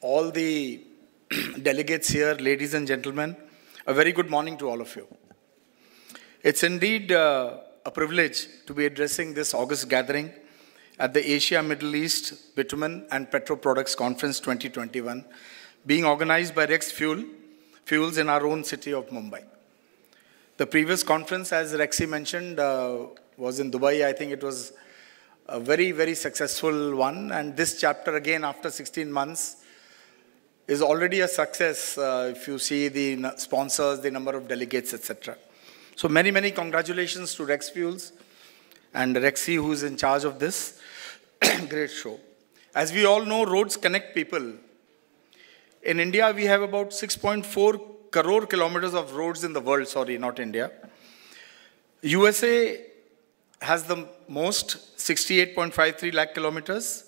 all the delegates here, ladies and gentlemen, a very good morning to all of you. It's indeed a privilege to be addressing this August gathering at the Asia Middle East Bitumen and Petro Products Conference 2021, being organized by Rex Fuels in our own city of Mumbai. The previous conference, as Rexy mentioned, was in Dubai. I think it was a very, very successful one. And this chapter, again, after 16 months, is already a success if you see the sponsors, the number of delegates, etc. So many, many congratulations to Rex Fuels and Rexy, who is in charge of this great show. As we all know, roads connect people. In India, we have about 6.4 crore kilometers of roads in the world. Sorry, not India. USA has the most, 68.53 lakh kilometers.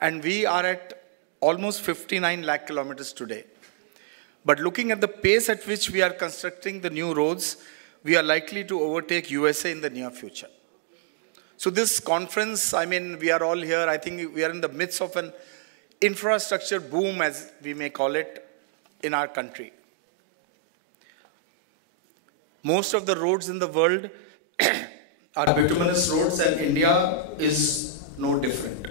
And we are at almost 59 lakh kilometers today. But looking at the pace at which we are constructing the new roads, we are likely to overtake USA in the near future. So this conference, I mean, we are all here. I think we are in the midst of an infrastructure boom, as we may call it, in our country. Most of the roads in the world are bituminous roads, and India is no different.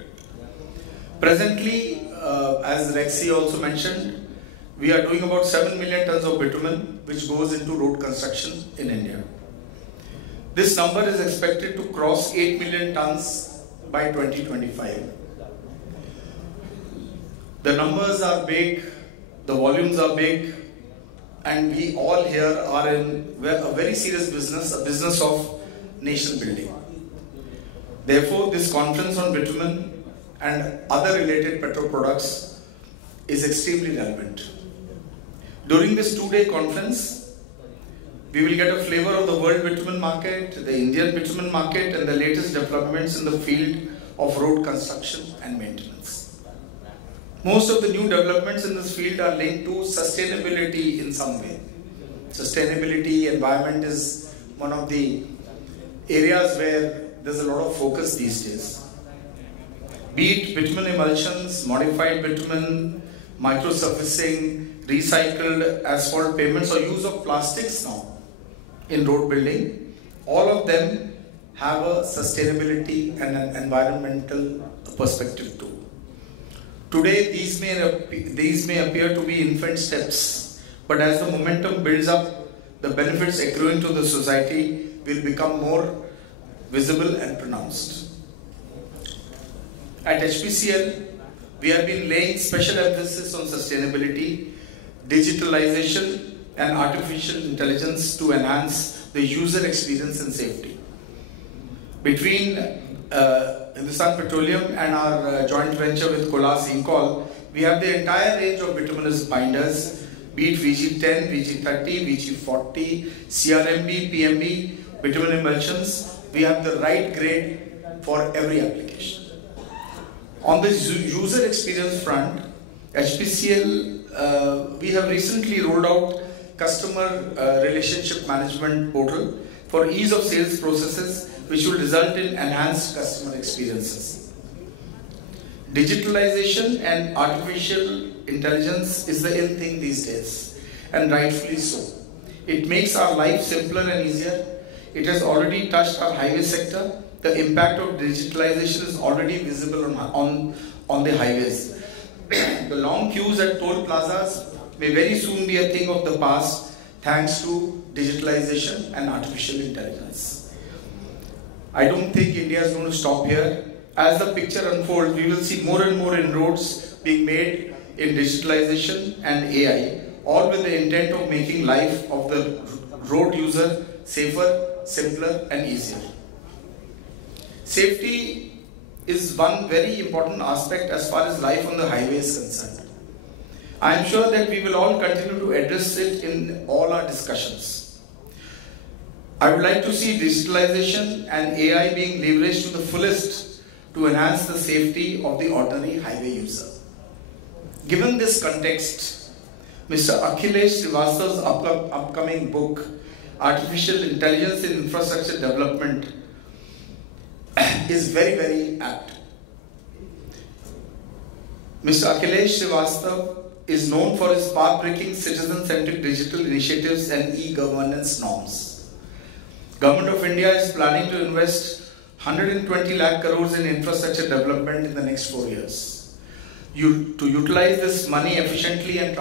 Presently, as Rexy also mentioned, we are doing about 7 million tons of bitumen, which goes into road construction in India. This number is expected to cross 8 million tons by 2025. The numbers are big, the volumes are big, and we all here are in a very serious business, a business of nation building. Therefore, this conference on bitumen and other related petro products is extremely relevant. During this two-day conference, we will get a flavor of the world bitumen market, the Indian bitumen market, and the latest developments in the field of road construction and maintenance. Most of the new developments in this field are linked to sustainability in some way. Sustainability, environment is one of the areas where there's a lot of focus these days. Be it bitumen emulsions, modified bitumen, microsurfacing, recycled asphalt pavements, or use of plastics now in road building, all of them have a sustainability and an environmental perspective too. Today, these may appear to be infant steps, but as the momentum builds up, the benefits accruing to the society will become more visible and pronounced. At HPCL, we have been laying special emphasis on sustainability, digitalization, and artificial intelligence to enhance the user experience and safety. Between Hindustan Petroleum and our joint venture with Colas Incol, we have the entire range of bituminous binders, be it VG10, VG30, VG40, CRMB, PMB, bitumen emulsions. We have the right grade for every application. On the user experience front, HPCL, we have recently rolled out customer relationship management portal for ease of sales processes, which will result in enhanced customer experiences. Digitalization and artificial intelligence is the in thing these days, and rightfully so. It makes our life simpler and easier. It has already touched our highway sector. The impact of digitalization is already visible on the highways. The long queues at toll plazas may very soon be a thing of the past thanks to digitalization and artificial intelligence. I don't think India is going to stop here. As the picture unfolds, we will see more and more inroads being made in digitalization and AI, all with the intent of making life of the road user safer, simpler, and easier. Safety is one very important aspect as far as life on the highway is concerned. I am sure that we will all continue to address it in all our discussions. I would like to see digitalization and AI being leveraged to the fullest to enhance the safety of the ordinary highway user. Given this context, Mr. Akhilesh Srivastav's upcoming book, Artificial Intelligence in Infrastructure Development, is very, very apt. Mr. Akhilesh Srivastava is known for his path-breaking citizen-centric digital initiatives and e-governance norms. Government of India is planning to invest 120 lakh crores in infrastructure development in the next 4 years. To utilize this money efficiently and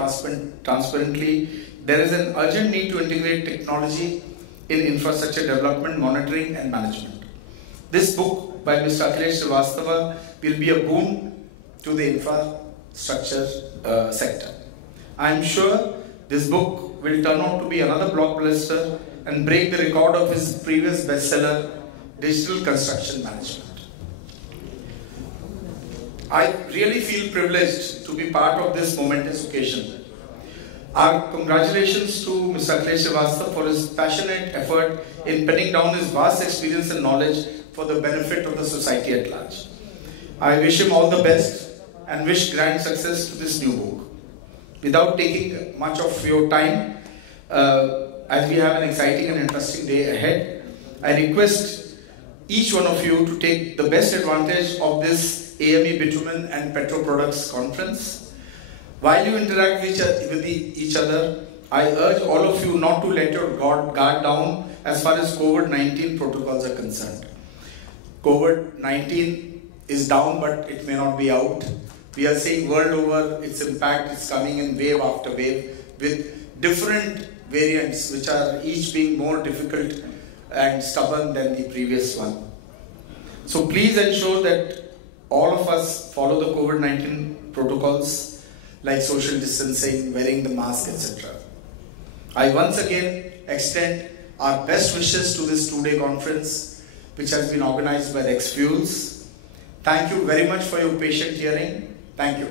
transparently, there is an urgent need to integrate technology in infrastructure development, monitoring and management. This book by Mr. Akhilesh Srivastava will be a boon to the infrastructure sector. I am sure this book will turn out to be another blockbuster and break the record of his previous bestseller, Digital Construction Management. I really feel privileged to be part of this momentous occasion. Our congratulations to Mr. Akhilesh Srivastava for his passionate effort in penning down his vast experience and knowledge for the benefit of the society at large. I wish him all the best and wish grand success to this new book. Without taking much of your time, as we have an exciting and interesting day ahead, I request each one of you to take the best advantage of this AME Bitumen and Petro Products Conference. While you interact with each other, I urge all of you not to let your guard down as far as COVID-19 protocols are concerned. COVID-19 is down, but it may not be out. We are seeing world over its impact is coming in wave after wave with different variants which are each being more difficult and stubborn than the previous one. So please ensure that all of us follow the COVID-19 protocols like social distancing, wearing the mask, etc. I once again extend our best wishes to this two-day conference which has been organized by Rex Fuels. Thank you very much for your patient hearing. Thank you.